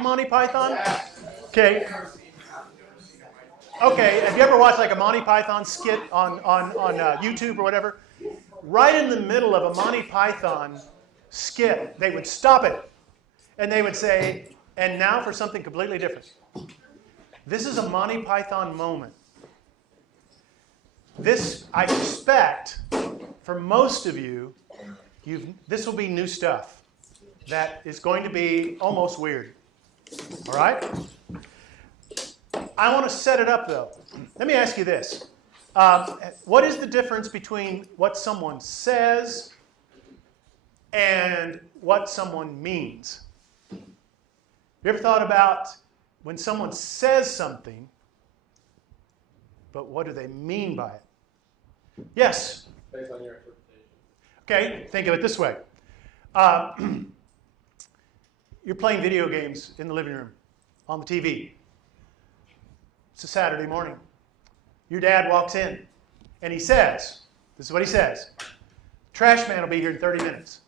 like Monty Python? Okay. Okay, have you ever watched like a Monty Python skit on YouTube or whatever? Right in the middle of a Monty Python skit, they would stop it. And they would say, and now for something completely different. This is a Monty Python moment. This, I suspect, for most of you, this will be new stuff that is going to be almost weird. All right? I want to set it up, though. Let me ask you this. What is the difference between what someone says and what someone means? You ever thought about when someone says something, but what do they mean by it? Yes? Based on your interpretation. Okay, think of it this way. You're playing video games in the living room on the TV. It's a Saturday morning. Your dad walks in and he says, this is what he says, trash man will be here in 30 minutes.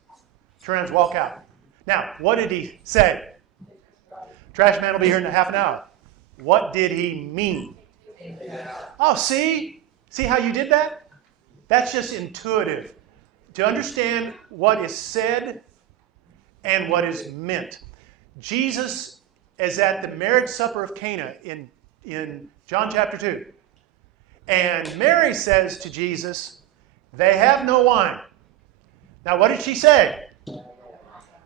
Turn around and walk out. Now, what did he say? Trash man will be here in a half an hour. What did he mean? Oh, see? See how you did that? That's just intuitive. To understand what is said and what is meant. Jesus is at the marriage supper of Cana in John chapter 2. And Mary says to Jesus, they have no wine. Now, what did she say?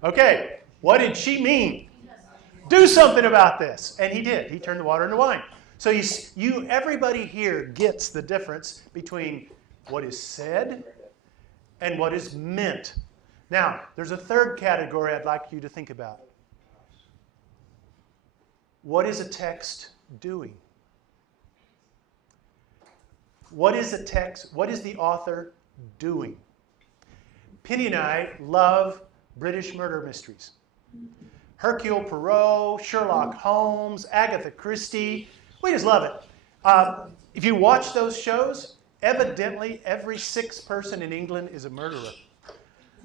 Okay, what did she mean? Do something about this. And he did. He turned the water into wine. So everybody here gets the difference between what is said and what is meant. Now, there's a third category I'd like you to think about. What is a text doing? What is a text? What is the author doing? Penny and I love British murder mysteries. Hercule Poirot, Sherlock Holmes, Agatha Christie. We just love it. If you watch those shows, evidently every sixth person in England is a murderer.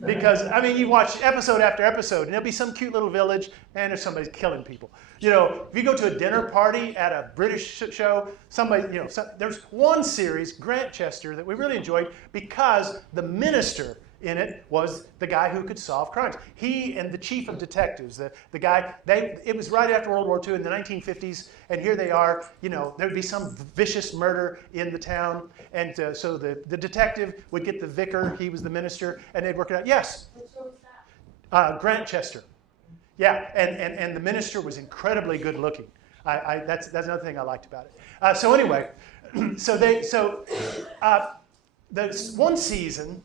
Because, I mean, you watch episode after episode, and there'll be some cute little village, and there's somebody killing people. You know, if you go to a dinner party at a British show, somebody, you know, there's one series, Grantchester, that we really enjoyed because the minister in it was the guy who could solve crimes. He and the chief of detectives, the guy, it was right after World War II in the 1950s, and here they are, you know, there would be some vicious murder in the town, and so the detective would get the vicar, he was the minister, and they'd work it out. Yes? Grantchester. Yeah, and the minister was incredibly good looking. That's another thing I liked about it. So anyway, the one season,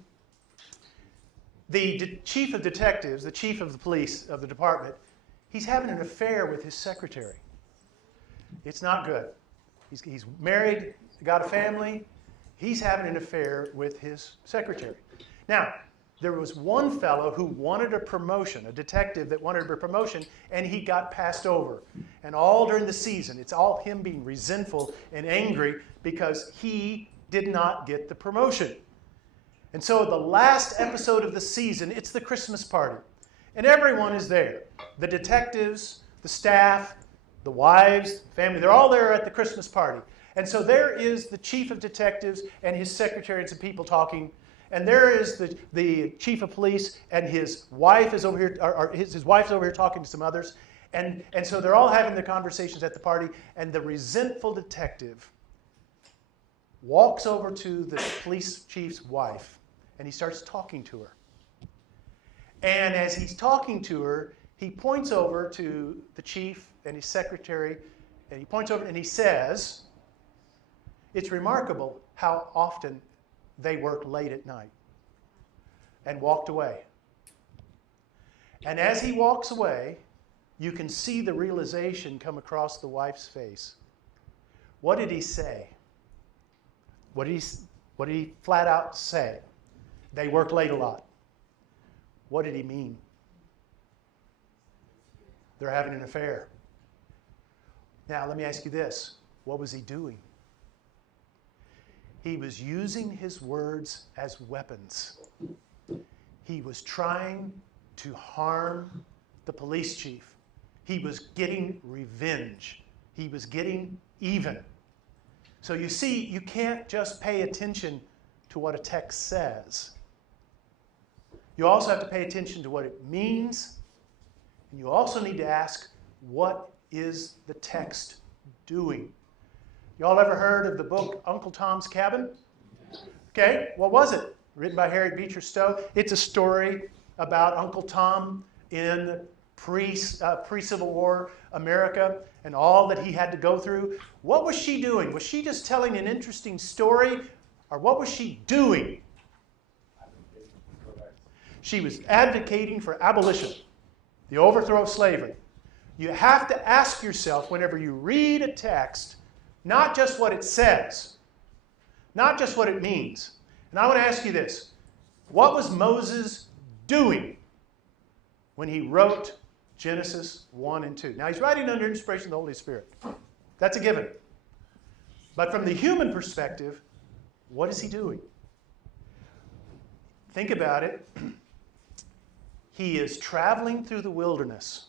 the chief of detectives, the chief of the police of the department, he's having an affair with his secretary. It's not good. He's married, got a family. He's having an affair with his secretary. Now, there was one fellow who wanted a promotion, a detective that wanted a promotion, and he got passed over. And all during the season, it's all him being resentful and angry because he did not get the promotion. And so the last episode of the season, it's the Christmas party. And everyone is there. The detectives, the staff, the wives, family, they're all there at the Christmas party. And so there is the chief of detectives and his secretary and some people talking. And there is the chief of police and his wife is over here, or his wife's over here talking to some others. And so they're all having their conversations at the party. And the resentful detective walks over to the police chief's wife. And he starts talking to her. And as he's talking to her, he points over to the chief and his secretary, and he points over and he says, it's remarkable how often they work late at night, and walked away. And as he walks away, you can see the realization come across the wife's face. What did he say? What did he flat out say? They work late a lot. What did he mean? They're having an affair. Now, let me ask you this. What was he doing? He was using his words as weapons. He was trying to harm the police chief. He was getting revenge. He was getting even. So you see, you can't just pay attention to what a text says. You also have to pay attention to what it means. And you also need to ask, what is the text doing? Y'all ever heard of the book Uncle Tom's Cabin? Okay, what was it? Written by Harriet Beecher Stowe. It's a story about Uncle Tom in pre-Civil War America and all that he had to go through. What was she doing? Was she just telling an interesting story, or what was she doing? She was advocating for abolition, the overthrow of slavery. You have to ask yourself whenever you read a text, not just what it says, not just what it means. And I want to ask you this. What was Moses doing when he wrote Genesis 1 and 2? Now, he's writing under inspiration of the Holy Spirit. That's a given. But from the human perspective, what is he doing? Think about it. He is traveling through the wilderness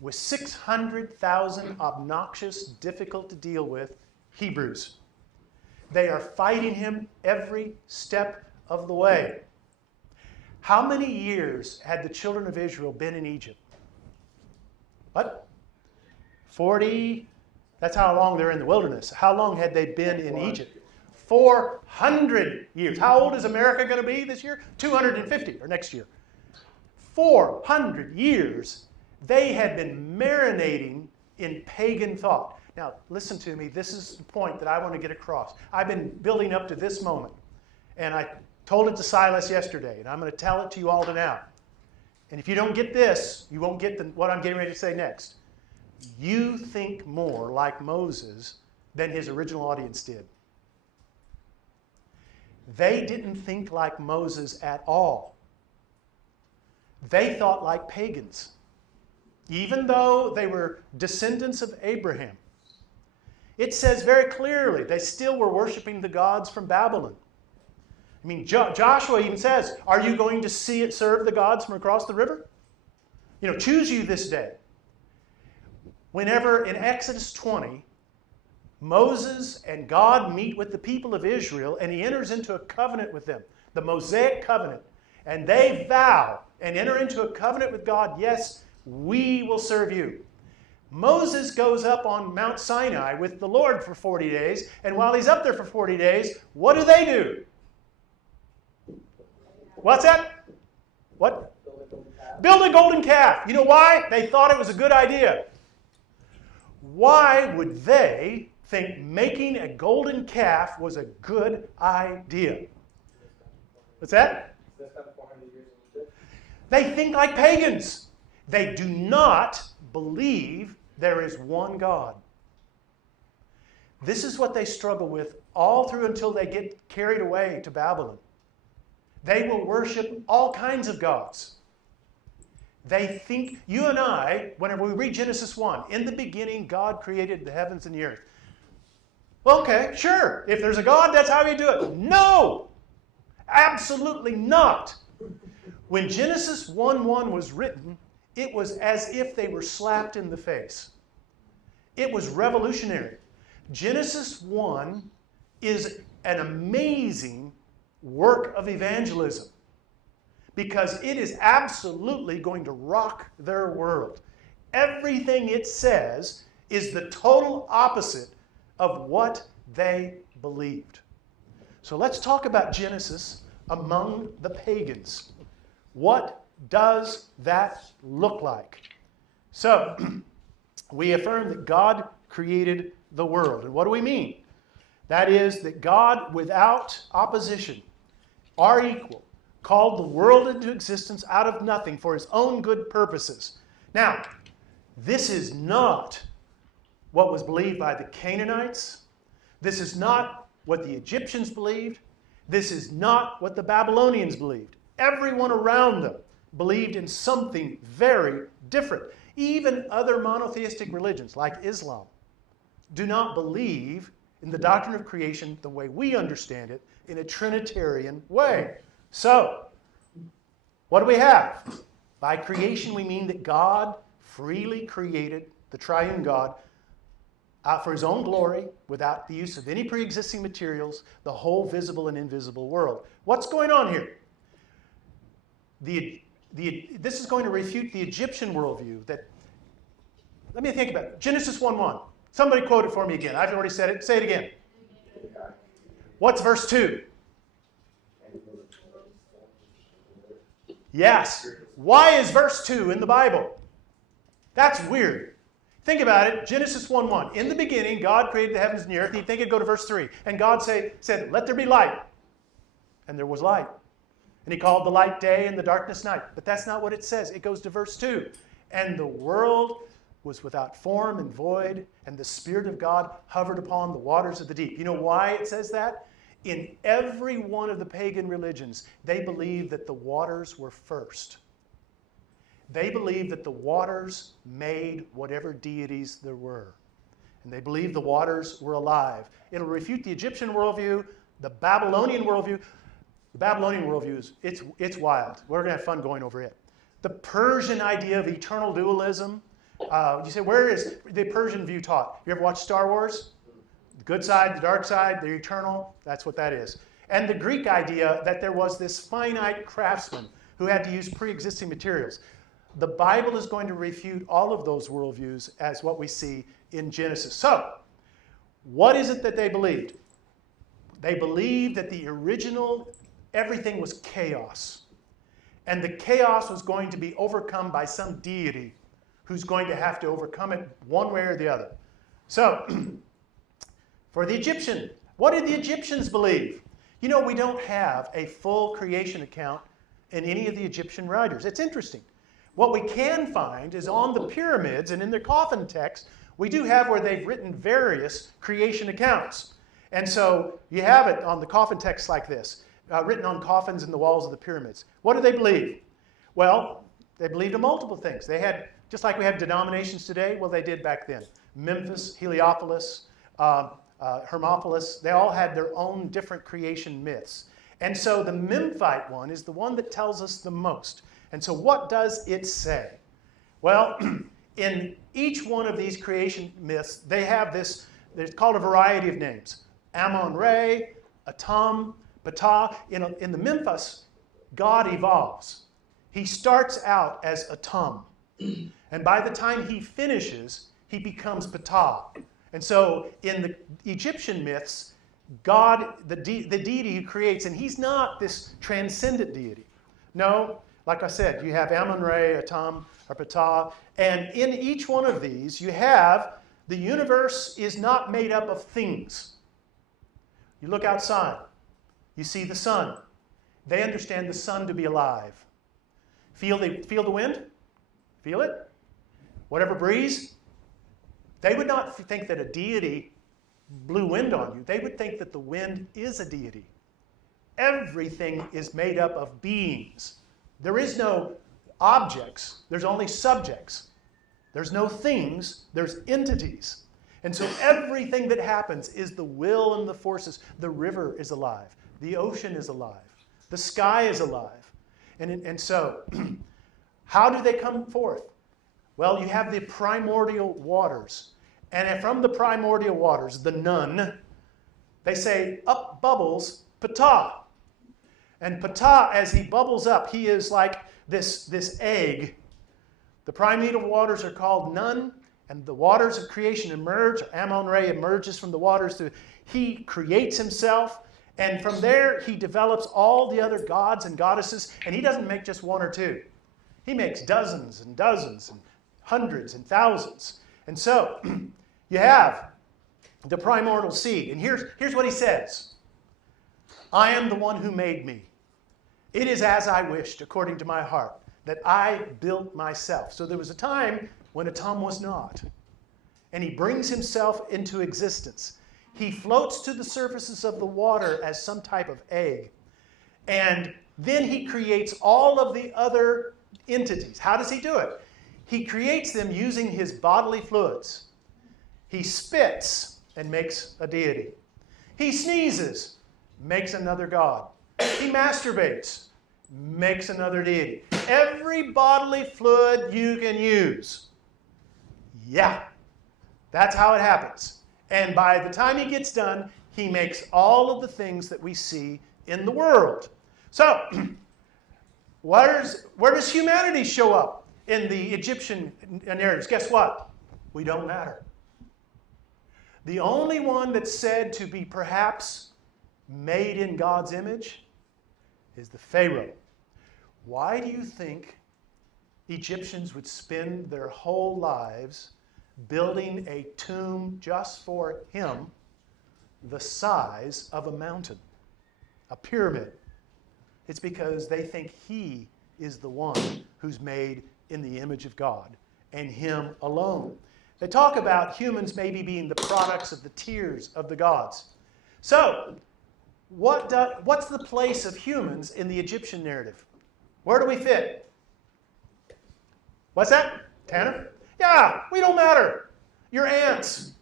with 600,000 obnoxious, difficult to deal with Hebrews. They are fighting him every step of the way. How many years had the children of Israel been in Egypt? What? 40? That's how long they're in the wilderness. How long had they been in Egypt? 400 years. How old is America going to be this year? 250, or next year. 400 years they had been marinating in pagan thought. Now, listen to me. This is the point that I want to get across. I've been building up to this moment. And I told it to Silas yesterday, and I'm going to tell it to you all now. And if you don't get this, you won't get what I'm getting ready to say next. You think more like Moses than his original audience did. They didn't think like Moses at all. They thought like pagans. Even though they were descendants of Abraham. It says very clearly they still were worshiping the gods from Babylon. I mean, Joshua even says, are you going to see it serve the gods from across the river? Choose you this day. Whenever in Exodus 20, Moses and God meet with the people of Israel, and he enters into a covenant with them, the Mosaic covenant, and they vow and enter into a covenant with God, yes, we will serve you. Moses goes up on Mount Sinai with the Lord for 40 days, and while he's up there for 40 days, what do? What's that? What? Build a golden calf. You know why? They thought it was a good idea. Why would they think making a golden calf was a good idea? What's that? They think like pagans. They do not believe there is one God. This is what they struggle with all through until they get carried away to Babylon. They will worship all kinds of gods. They think, you and I, whenever we read Genesis 1, in the beginning God created the heavens and the earth. Okay, sure. If there's a God, that's how you do it. No! Absolutely not. When Genesis 1:1 was written, it was as if they were slapped in the face. It was revolutionary. Genesis 1 is an amazing work of evangelism because it is absolutely going to rock their world. Everything it says is the total opposite of what they believed. So let's talk about Genesis among the pagans. What does that look like? So, we affirm that God created the world. And what do we mean? That is that God, without opposition, are equal, called the world into existence out of nothing for his own good purposes. Now, this is not what was believed by the Canaanites. This is not what the Egyptians believed. This is not what the Babylonians believed. Everyone around them believed in something very different. Even other monotheistic religions, like Islam, do not believe in the doctrine of creation the way we understand it, in a Trinitarian way. So, what do we have? By creation, we mean that God freely created, the triune God, for his own glory, without the use of any pre-existing materials, the whole visible and invisible world. What's going on here? This is going to refute the Egyptian worldview that, let me think about it. Genesis 1:1. Somebody quote it for me again. I've already said it. Say it again. What's verse 2? Yes. Why is verse 2 in the Bible? That's weird. Think about it. Genesis 1:1. In the beginning, God created the heavens and the earth. And you'd think it'd go to verse 3. And God said, let there be light. And there was light. And he called the light day and the darkness night. But that's not what it says. It goes to verse 2. And the world was without form and void, and the Spirit of God hovered upon the waters of the deep. You know why it says that? In every one of the pagan religions, they believed that the waters were first. They believed that the waters made whatever deities there were. And they believed the waters were alive. It'll refute the Egyptian worldview, the Babylonian worldview. The Babylonian worldview is, it's wild. We're going to have fun going over it. The Persian idea of eternal dualism. You say, where is the Persian view taught? You ever watch Star Wars? The good side, the dark side, the eternal. That's what that is. And the Greek idea that there was this finite craftsman who had to use pre-existing materials. The Bible is going to refute all of those worldviews as what we see in Genesis. So, what is it that they believed? They believed that the original, everything was chaos. And the chaos was going to be overcome by some deity who's going to have to overcome it one way or the other. So, for the Egyptian, what did the Egyptians believe? You know, we don't have a full creation account in any of the Egyptian writers. It's interesting. What we can find is on the pyramids and in their coffin texts, we do have where they've written various creation accounts. And so you have it on the coffin texts like this, written on coffins in the walls of the pyramids. What do they believe? Well, they believed in multiple things. They had, just like we have denominations today, well, they did back then. Memphis, Heliopolis, Hermopolis, they all had their own different creation myths. And so the Memphite one is the one that tells us the most. And so what does it say? Well, in each one of these creation myths, they have this, it's called a variety of names. Amun-Re, Atum, Ptah. In the Memphis, God evolves. He starts out as Atum. And by the time he finishes, he becomes Ptah. And so in the Egyptian myths, God, the deity who creates, and he's not this transcendent deity. No, like I said, you have Amun-Re, Atum, or Ptah, and in each one of these, you have the universe is not made up of things. You look outside, you see the sun. They understand the sun to be alive. Feel the wind? Feel it? Whatever breeze? They would not think that a deity blew wind on you. They would think that the wind is a deity. Everything is made up of beings. There is no objects. There's only subjects. There's no things. There's entities. And so everything that happens is the will and the forces. The river is alive. The ocean is alive. The sky is alive. And so, how do they come forth? Well, you have the primordial waters. And from the primordial waters, the Nun, they say, up bubbles Ptah. And Ptah, as he bubbles up, he is like this egg. The primeval waters are called Nun, and the waters of creation emerge. Amun-Re emerges from the waters. He creates himself, and from there he develops all the other gods and goddesses, and he doesn't make just one or two. He makes dozens and dozens and hundreds and thousands. And so you have the primordial seed, and here's what he says. I am the one who made me. It is as I wished, according to my heart, that I built myself. So there was a time when Atum was not. And he brings himself into existence. He floats to the surfaces of the water as some type of egg. And then he creates all of the other entities. How does he do it? He creates them using his bodily fluids. He spits and makes a deity. He sneezes, makes another god. He masturbates, makes another deity. Every bodily fluid you can use, Yeah, that's how it happens. And by the time he gets done, he makes all of the things that we see in the world. So, where does humanity show up in the Egyptian narratives? Guess what? We don't matter. The only one that's said to be perhaps made in God's image is the Pharaoh. Why do you think Egyptians would spend their whole lives building a tomb just for him the size of a mountain, a pyramid? It's because they think he is the one who's made in the image of God and him alone. They talk about humans maybe being the products of the tears of the gods. So, what's the place of humans in the Egyptian narrative? Where do we fit? What's that? Tanner? Yeah, we don't matter. You're ants.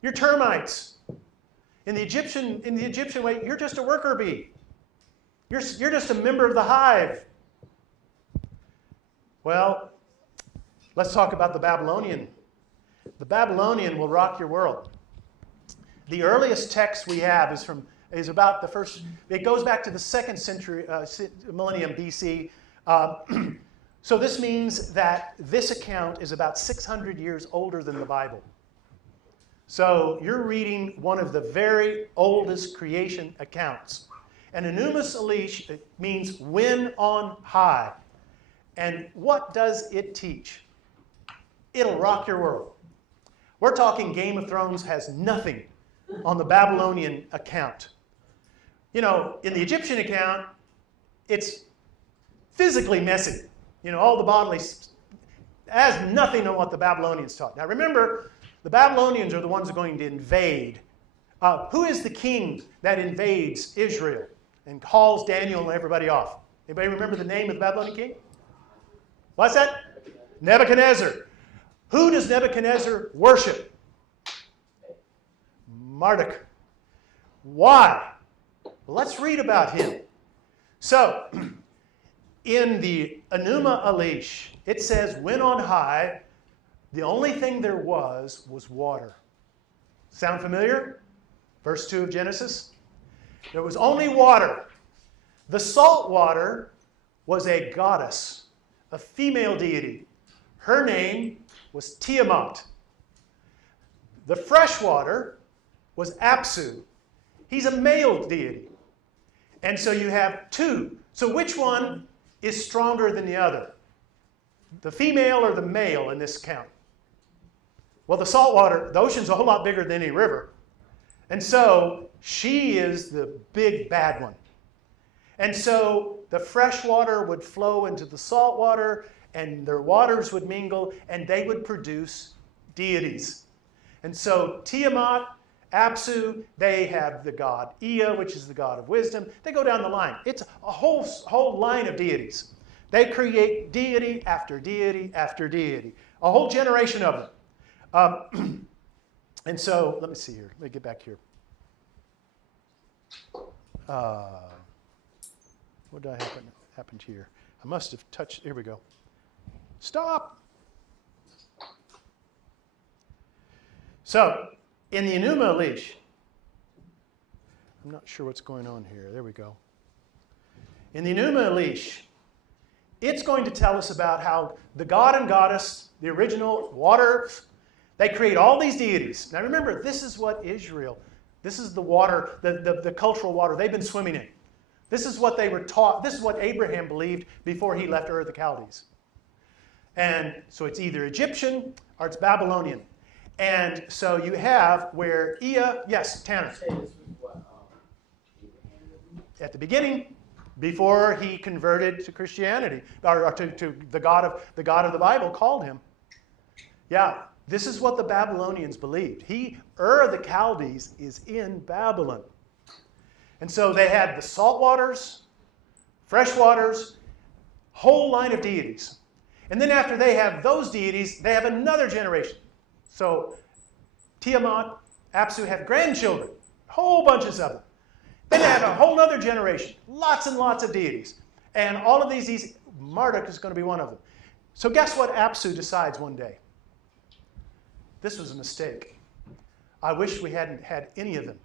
You're termites. In the Egyptian way, you're just a worker bee. You're just a member of the hive. Well, let's talk about the Babylonian. The Babylonian will rock your world. The earliest text we have is about the first. It goes back to the 2nd century millennium BC. So this means that this account is about 600 years older than the Bible. So you're reading one of the very oldest creation accounts. And Anumis Elish means when on high. And what does it teach? It'll rock your world. We're talking Game of Thrones has nothing on the Babylonian account. You know, in the Egyptian account, it's physically messy. You know, all the bodily has nothing on what the Babylonians taught. Now remember, the Babylonians are the ones who are going to invade. Who is the king that invades Israel and hauls Daniel and everybody off? Anybody remember the name of the Babylonian king? What's that? Nebuchadnezzar. Who does Nebuchadnezzar worship? Marduk. Why? Well, let's read about him. So, in the Enuma Elish, it says, when on high, the only thing there was water. Sound familiar? Verse 2 of Genesis. There was only water. The salt water was a goddess, a female deity. Her name was Tiamat. The fresh water was Apsu. He's a male deity. And so you have two. So which one is stronger than the other? The female or the male in this count? Well, the salt water, the ocean's a whole lot bigger than any river. And so she is the big bad one. And so the fresh water would flow into the salt water, and their waters would mingle, and they would produce deities. And so Tiamat, Apsu, they have the god Ea, which is the god of wisdom. They go down the line. It's a whole line of deities. They create deity after deity after deity. A whole generation of them. And so, let me see here. Let me get back here. What did happen here? I must have touched, here we go. Stop! So, in the Enuma Elish, I'm not sure what's going on here. There we go. In the Enuma Elish, it's going to tell us about how the god and goddess, the original water, they create all these deities. Now remember, this is what Israel, this is the water, the cultural water they've been swimming in. This is what they were taught. This is what Abraham believed before he left Ur of the Chaldees. And so it's either Egyptian or it's Babylonian. And so you have where Ea, yes, Tanner. At the beginning, before he converted to Christianity, or to the God of the Bible called him. Yeah, this is what the Babylonians believed. Ur of the Chaldees is in Babylon. And so they had the salt waters, fresh waters, whole line of deities. And then after they have those deities, they have another generation. So Tiamat, Apsu have grandchildren, whole bunches of them. Then they have a whole other generation, lots and lots of deities. And all of these, Marduk is going to be one of them. So guess what Apsu decides one day? This was a mistake. I wish we hadn't had any of them.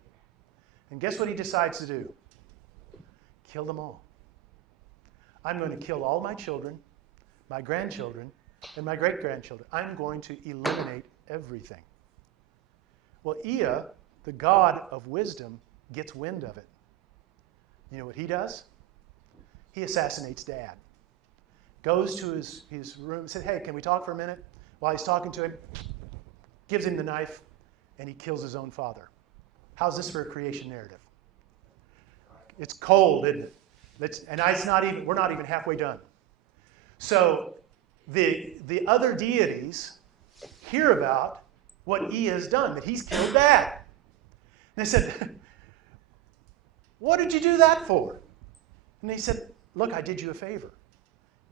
And guess what he decides to do? Kill them all. I'm going to kill all my children, my grandchildren, and my great-grandchildren. I'm going to eliminate everything. Well, Ea, the god of wisdom, gets wind of it. You know what he does? He assassinates Dad. Goes to his room and said, hey, can we talk for a minute? While he's talking to him, gives him the knife, and he kills his own father. How's this for a creation narrative? It's cold, isn't it? We're not even halfway done. So the other deities hear about what Ea has done, that he's killed Dad. And they said, what did you do that for? And he said, look, I did you a favor.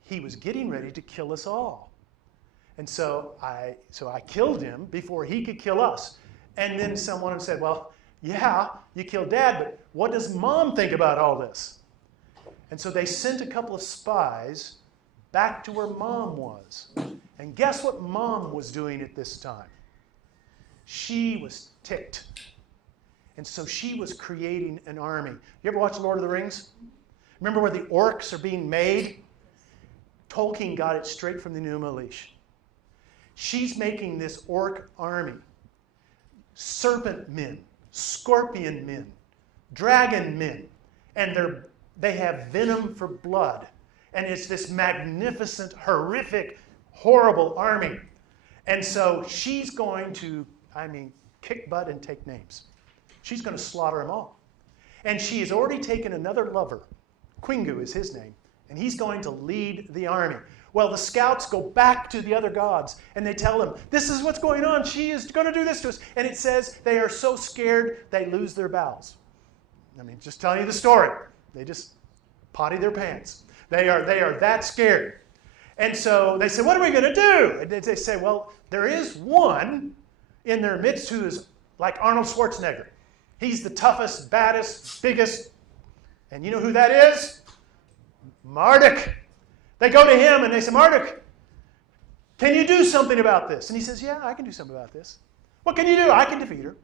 He was getting ready to kill us all. And so I killed him before he could kill us. And then someone said, well, yeah, you killed Dad, but what does Mom think about all this? And so they sent a couple of spies back to where Mom was. And guess what Mom was doing at this time? She was ticked. And so she was creating an army. You ever watch Lord of the Rings? Remember where the orcs are being made? Tolkien got it straight from the Enuma Elish. She's making this orc army. Serpent men, scorpion men, dragon men. And they have venom for blood. And it's this magnificent, horrific, horrible army. And so she's going to, kick butt and take names. She's going to slaughter them all. And she has already taken another lover. Quingu is his name. And he's going to lead the army. Well, the scouts go back to the other gods, and they tell them, this is what's going on. She is going to do this to us. And it says they are so scared, they lose their bowels. Just telling you the story. They just potty their pants. They are that scared. And so they say, what are we going to do? And they say, well, there is one in their midst who is like Arnold Schwarzenegger. He's the toughest, baddest, biggest. And you know who that is? Marduk. They go to him and they say, Marduk, can you do something about this? And he says, yeah, I can do something about this. What can you do? I can defeat her.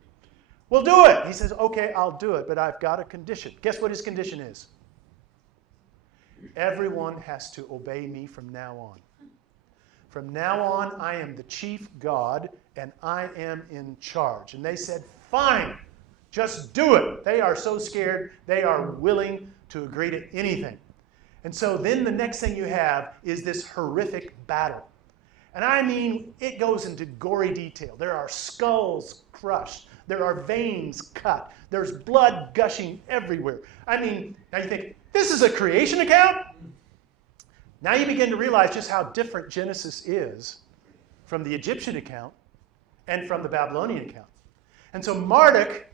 Well, do it. He says, okay, I'll do it, but I've got a condition. Guess what his condition is? Everyone has to obey me from now on. From now on, I am the chief god, and I am in charge. And they said, fine, just do it. They are so scared, they are willing to agree to anything. And so then the next thing you have is this horrific battle. And it goes into gory detail. There are skulls crushed. There are veins cut. There's blood gushing everywhere. Now you think, this is a creation account? Now you begin to realize just how different Genesis is from the Egyptian account and from the Babylonian account. And so Marduk,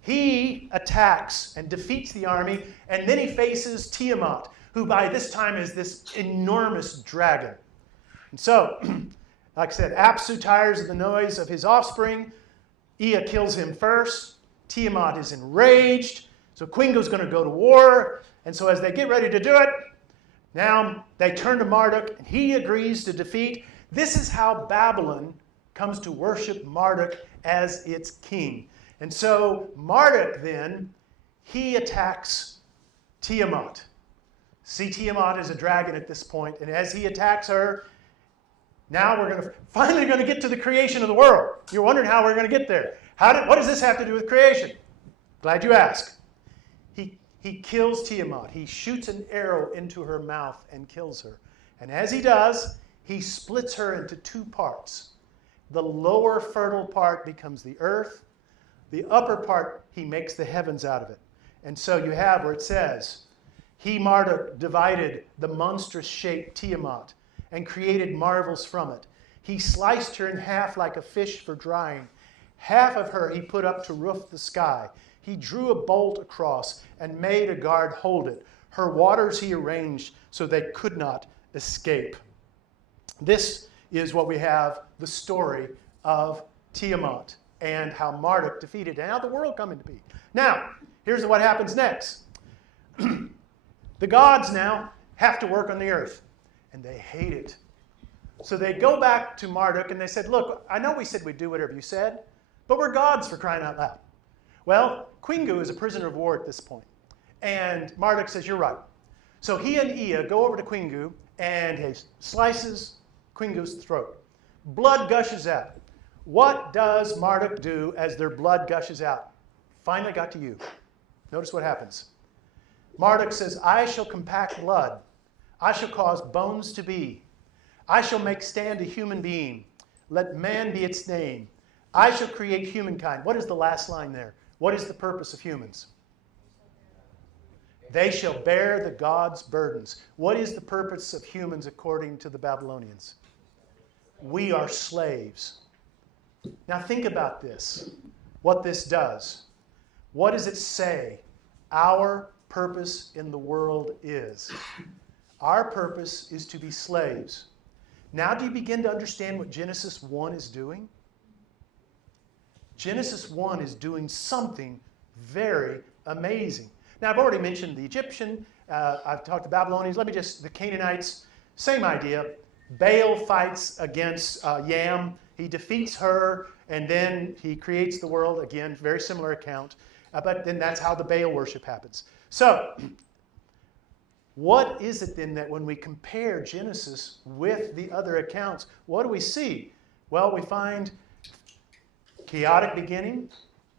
he attacks and defeats the army, and then he faces Tiamat, who by this time is this enormous dragon. And so, like I said, Apsu tires of the noise of his offspring. Ea kills him first. Tiamat is enraged. So Quingu's going to go to war. And so as they get ready to do it, now they turn to Marduk, and he agrees to defeat. This is how Babylon comes to worship Marduk as its king. And so Marduk then, he attacks Tiamat. See, Tiamat is a dragon at this point, and as he attacks her, now we're finally going to get to the creation of the world. You're wondering how we're going to get there. What does this have to do with creation? Glad you asked. He kills Tiamat. He shoots an arrow into her mouth and kills her. And as he does, he splits her into two parts. The lower fertile part becomes the earth. The upper part, he makes the heavens out of it. And so you have where it says, he, Marduk, divided the monstrous-shaped Tiamat and created marvels from it. He sliced her in half like a fish for drying. Half of her he put up to roof the sky. He drew a bolt across and made a guard hold it. Her waters he arranged so they could not escape. This is what we have, the story of Tiamat and how Marduk defeated and how the world come into being. Now, here's what happens next. The gods now have to work on the earth, and they hate it. So they go back to Marduk and they said, look, I know we said we'd do whatever you said, but we're gods for crying out loud. Well, Quingu is a prisoner of war at this point. And Marduk says, you're right. So he and Ea go over to Quingu and he slices Quingu's throat. Blood gushes out. What does Marduk do as their blood gushes out? Finally got to you. Notice what happens. Marduk says, I shall compact blood. I shall cause bones to be. I shall make stand a human being. Let man be its name. I shall create humankind. What is the last line there? What is the purpose of humans? They shall bear the gods' burdens. What is the purpose of humans according to the Babylonians? We are slaves. Now think about this, what this does. What does it say our purpose in the world is? Our purpose is to be slaves. Now do you begin to understand what Genesis 1 is doing? Genesis 1 is doing something very amazing. Now I've already mentioned the Egyptian, I've talked the Babylonians, the Canaanites, same idea. Baal fights against Yam, he defeats her, and then he creates the world, again, very similar account, but then that's how the Baal worship happens. So, what is it then that when we compare Genesis with the other accounts, what do we see? Well, we find chaotic beginning.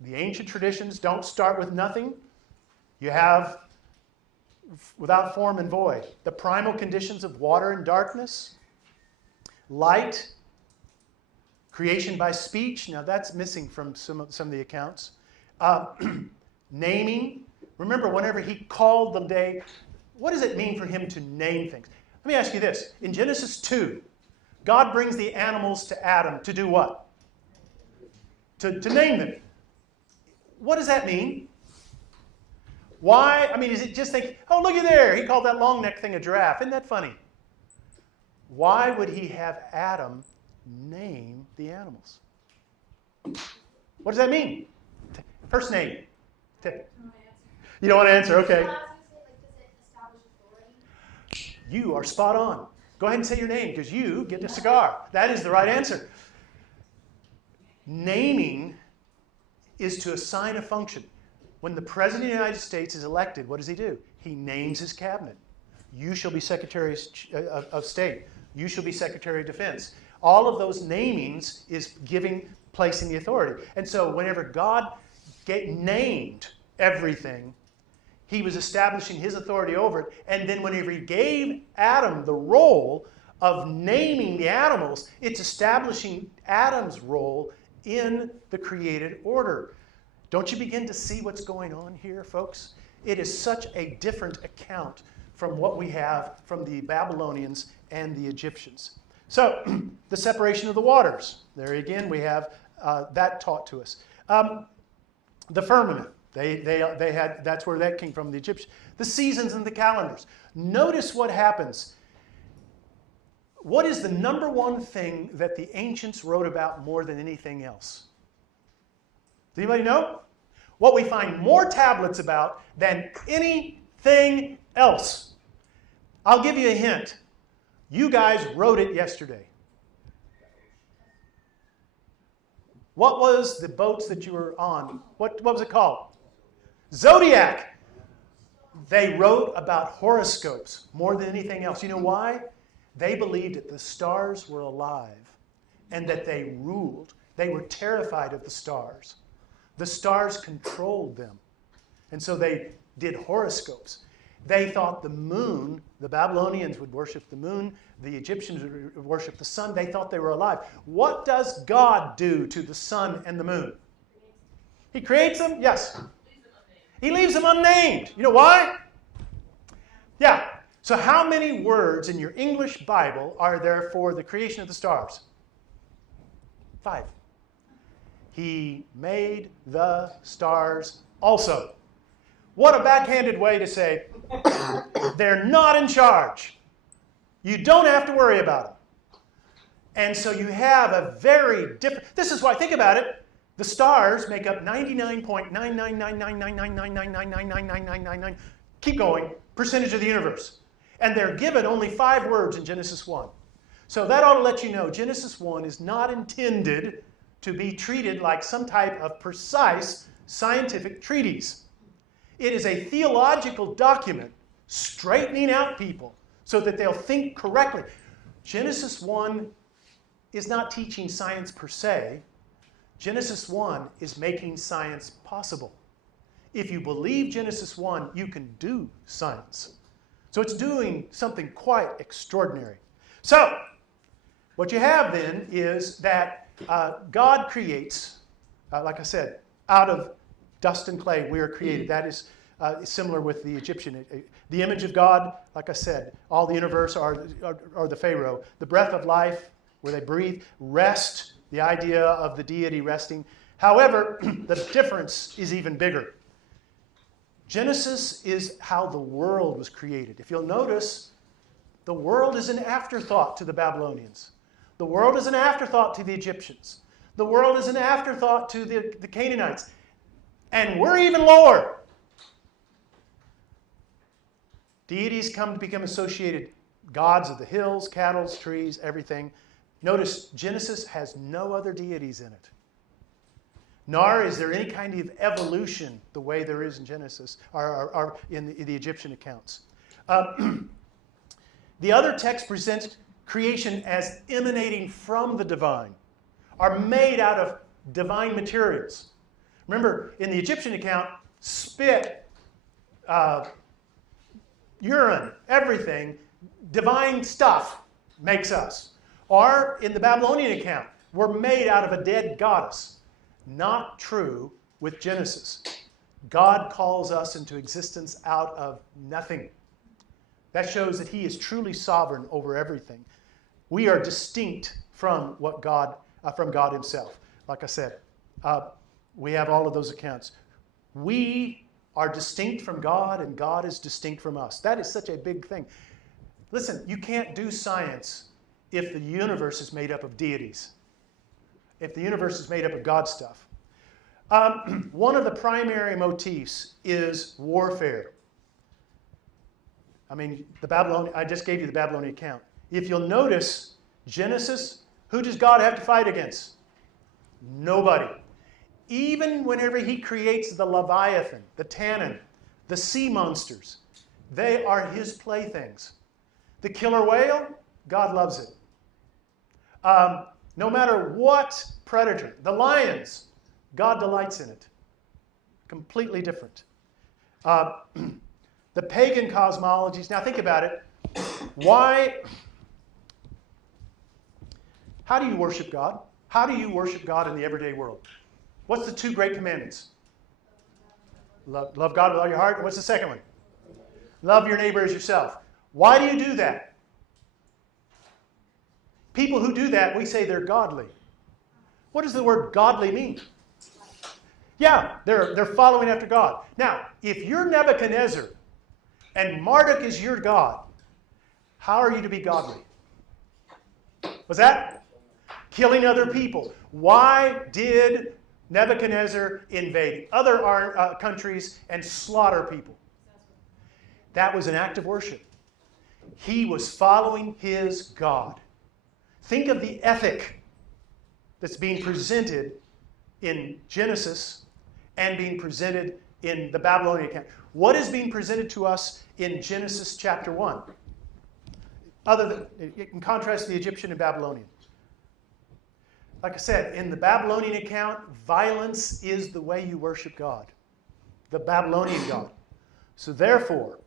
The ancient traditions don't start with nothing. You have without form and void. The primal conditions of water and darkness. Light. Creation by speech. Now that's missing from some of the accounts. Naming. Remember, whenever he called the day, what does it mean for him to name things? Let me ask you this. In Genesis 2, God brings the animals to Adam to do what? To name them. What does that mean? Why? I mean, is it just think, oh, look at there. He called that long neck thing a giraffe. Isn't that funny? Why would he have Adam name the animals? What does that mean? First name. You don't want to answer? Okay. You are spot on. Go ahead and say your name because you get a cigar. That is the right answer. Naming is to assign a function. When the President of the United States is elected, what does he do? He names his cabinet. You shall be Secretary of State. You shall be Secretary of Defense. All of those namings is placing the authority. And so whenever God named everything, he was establishing his authority over it. And then whenever he gave Adam the role of naming the animals, it's establishing Adam's role in the created order. Don't you begin to see what's going on here, folks? It is such a different account from what we have from the Babylonians and the Egyptians. So, the separation of the waters. There again, we have that taught to us. The firmament. They had, that's where that came from, the Egyptians. The seasons and the calendars. Notice what happens. What is the number one thing that the ancients wrote about more than anything else? Does anybody know? What we find more tablets about than anything else. I'll give you a hint. You guys wrote it yesterday. What was the boats that you were on? What was it called? Zodiac. They wrote about horoscopes more than anything else. You know why? They believed that the stars were alive and that they ruled. They were terrified of the stars. The stars controlled them. And so they did horoscopes. They thought the moon, the Babylonians would worship the moon, the Egyptians would worship the sun. They thought they were alive. What does God do to the sun and the moon? He creates them? Yes. He leaves them unnamed. You know why? Yeah. So how many words in your English Bible are there for the creation of the stars? 5. He made the stars also. What a backhanded way to say they're not in charge. You don't have to worry about them. And so you have a very different... This is why, think about it. The stars make up 99.999999999999999. Keep going. Percentage of the universe. And they're given only 5 words in Genesis 1. So that ought to let you know Genesis 1 is not intended to be treated like some type of precise scientific treatise. It is a theological document straightening out people so that they'll think correctly. Genesis 1 is not teaching science per se. Genesis 1 is making science possible. If you believe Genesis 1, you can do science. So it's doing something quite extraordinary. So, what you have then is that God creates, like I said, out of dust and clay we are created. That is similar with the Egyptian. The image of God, like I said, all the universe are the Pharaoh. The breath of life, where they breathe, rest, the idea of the deity resting. However, the difference is even bigger. Genesis is how the world was created. If you'll notice, the world is an afterthought to the Babylonians. The world is an afterthought to the Egyptians. The world is an afterthought to the Canaanites. And we're even lower. Deities come to become associated, gods of the hills, cattle, trees, everything. Notice Genesis has no other deities in it. Nor is there any kind of evolution the way there is in Genesis, or in the Egyptian accounts. The other text presents creation as emanating from the divine, are made out of divine materials. Remember, in the Egyptian account, spit, urine, everything, divine stuff makes us. Or in the Babylonian account, we're made out of a dead goddess. Not true with Genesis. God calls us into existence out of nothing. That shows that He is truly sovereign over everything. We are distinct from God Himself. Like I said, we have all of those accounts. We are distinct from God, and God is distinct from us. That is such a big thing. Listen, you can't do science if the universe is made up of deities. If the universe is made up of God stuff. One of the primary motifs is warfare. I mean, I just gave you the Babylonian account. If you'll notice, Genesis, who does God have to fight against? Nobody. Even whenever He creates the Leviathan, the Tannin, the sea monsters, they are His playthings. The killer whale, God loves it. No matter what predator, the lions, God delights in it. Completely different. The pagan cosmologies, now think about it. How do you worship God? How do you worship God in the everyday world? What's the two great commandments? Love God with all your heart. And what's the second one? Love your neighbor as yourself. Why do you do that? People who do that, we say they're godly. What does the word godly mean? Yeah, they're following after God. Now, if you're Nebuchadnezzar and Marduk is your God, how are you to be godly? What's that? Killing other people. Why did Nebuchadnezzar invade other countries and slaughter people? That was an act of worship. He was following his God. Think of the ethic that's being presented in Genesis and being presented in the Babylonian account. What is being presented to us in Genesis chapter 1? In contrast to the Egyptian and Babylonian. Like I said, in the Babylonian account, violence is the way you worship God. The Babylonian God. So therefore,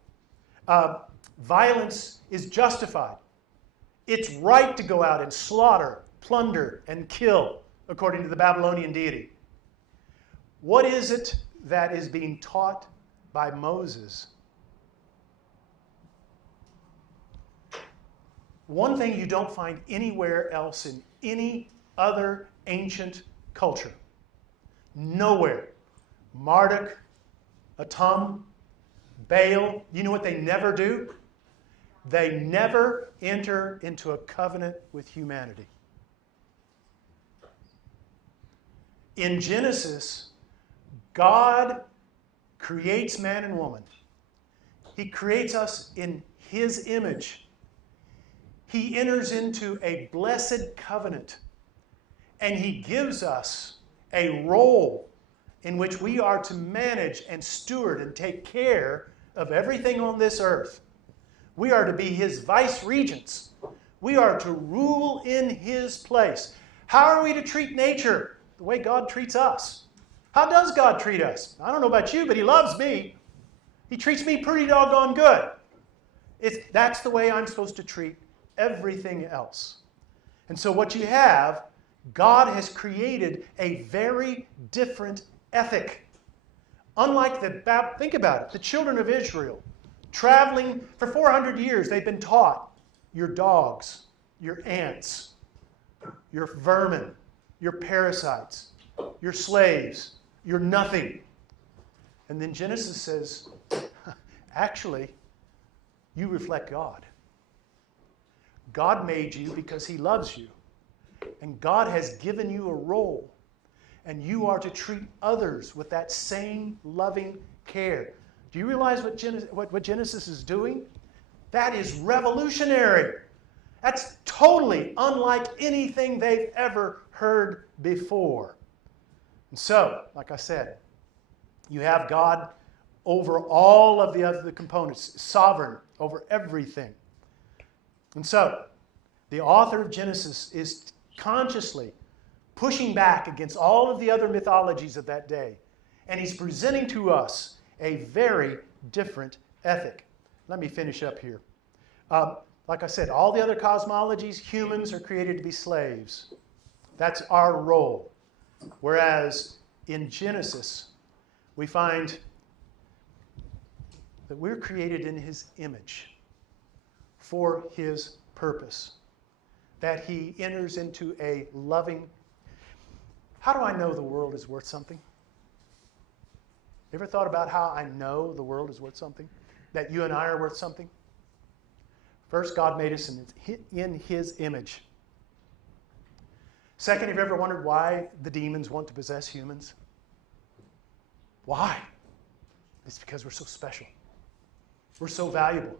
violence is justified. It's right to go out and slaughter, plunder, and kill, according to the Babylonian deity. What is it that is being taught by Moses? One thing you don't find anywhere else in any other ancient culture. Nowhere. Marduk, Atum, Baal, you know what they never do? They never enter into a covenant with humanity. In Genesis, God creates man and woman. He creates us in His image. He enters into a blessed covenant, and He gives us a role in which we are to manage and steward and take care of everything on this earth. We are to be His vice regents. We are to rule in His place. How are we to treat nature? The way God treats us. How does God treat us? I don't know about you, but He loves me. He treats me pretty doggone good. That's the way I'm supposed to treat everything else. And so what you have, God has created a very different ethic. Unlike think about it, the children of Israel, traveling for 400 years, they've been taught your dogs, your ants, your vermin, your parasites, your slaves, you're nothing. And then Genesis says, actually, you reflect God. God made you because He loves you. And God has given you a role. And you are to treat others with that same loving care. Do you realize what Genesis is doing? That is revolutionary. That's totally unlike anything they've ever heard before. And so, like I said, you have God over all of the other components, sovereign over everything. And so, the author of Genesis is consciously pushing back against all of the other mythologies of that day. And he's presenting to us a very different ethic. Let me finish up here. Like I said, all the other cosmologies, humans are created to be slaves. That's our role. Whereas in Genesis, we find that we're created in His image for His purpose. That He enters into a loving... How do I know the world is worth something? You ever thought about how I know the world is worth something? That you and I are worth something? First, God made us in His image. Second, have you ever wondered why the demons want to possess humans? Why? It's because we're so special. We're so valuable.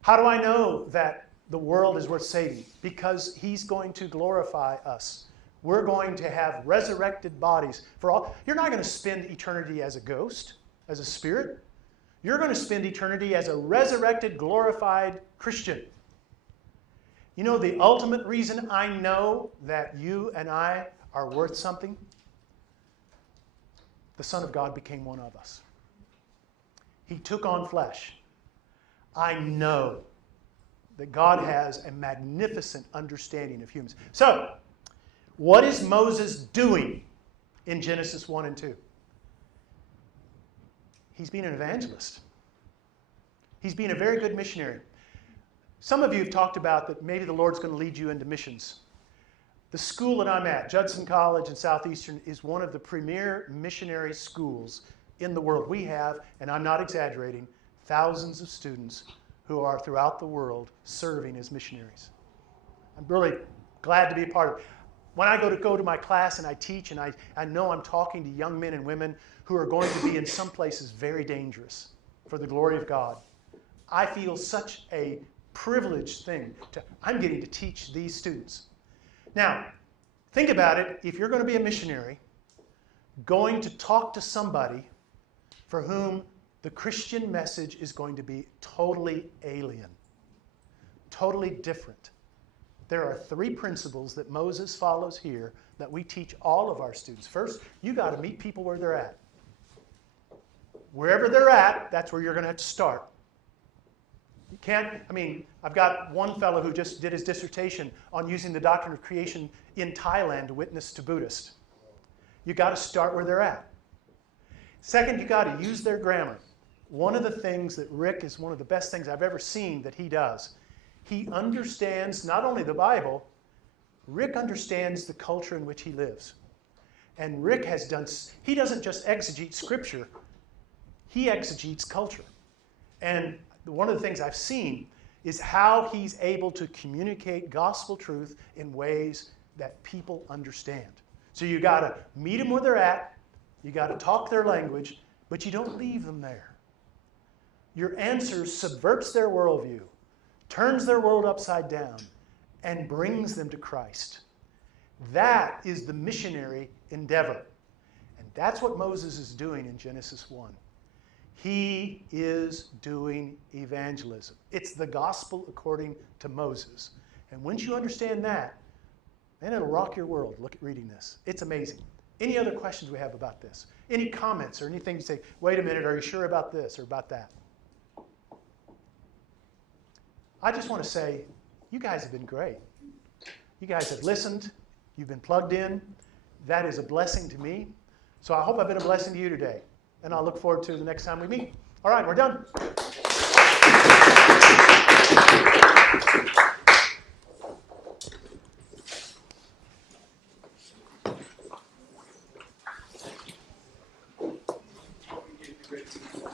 How do I know that the world is worth saving? Because He's going to glorify us. We're going to have resurrected bodies for all. You're not going to spend eternity as a ghost, as a spirit. You're going to spend eternity as a resurrected, glorified Christian. You know the ultimate reason I know that you and I are worth something? The Son of God became one of us. He took on flesh. I know that God has a magnificent understanding of humans. So, what is Moses doing in Genesis 1 and 2? He's being an evangelist. He's being a very good missionary. Some of you have talked about that maybe the Lord's going to lead you into missions. The school that I'm at, Judson College in Southeastern, is one of the premier missionary schools in the world. We have, and I'm not exaggerating, thousands of students who are throughout the world serving as missionaries. I'm really glad to be a part of it. When I go to my class and I teach, and I know I'm talking to young men and women who are going to be in some places very dangerous for the glory of God, I feel such a privileged thing. I'm getting to teach these students. Now, think about it. If you're going to be a missionary, going to talk to somebody for whom the Christian message is going to be totally alien, totally different. There are 3 principles that Moses follows here that we teach all of our students. First, you got to meet people where they're at. Wherever they're at, that's where you're going to have to start. You can't, I've got one fellow who just did his dissertation on using the doctrine of creation in Thailand to witness to Buddhists. You got to start where they're at. Second, you got to use their grammar. One of the things that Rick is one of the best things I've ever seen that he does. He understands not only the Bible, Rick understands the culture in which he lives. And Rick he doesn't just exegete Scripture, he exegetes culture. And one of the things I've seen is how he's able to communicate gospel truth in ways that people understand. So you got to meet them where they're at, you got to talk their language, but you don't leave them there. Your answer subverts their worldview, turns their world upside down, and brings them to Christ. That is the missionary endeavor. And that's what Moses is doing in Genesis 1. He is doing evangelism. It's the gospel according to Moses. And once you understand that, then it'll rock your world. Look at reading this. It's amazing. Any other questions we have about this? Any comments or anything you say, wait a minute, are you sure about this or about that? I just want to say, you guys have been great. You guys have listened. You've been plugged in. That is a blessing to me. So I hope I've been a blessing to you today. And I'll look forward to the next time we meet. All right, we're done.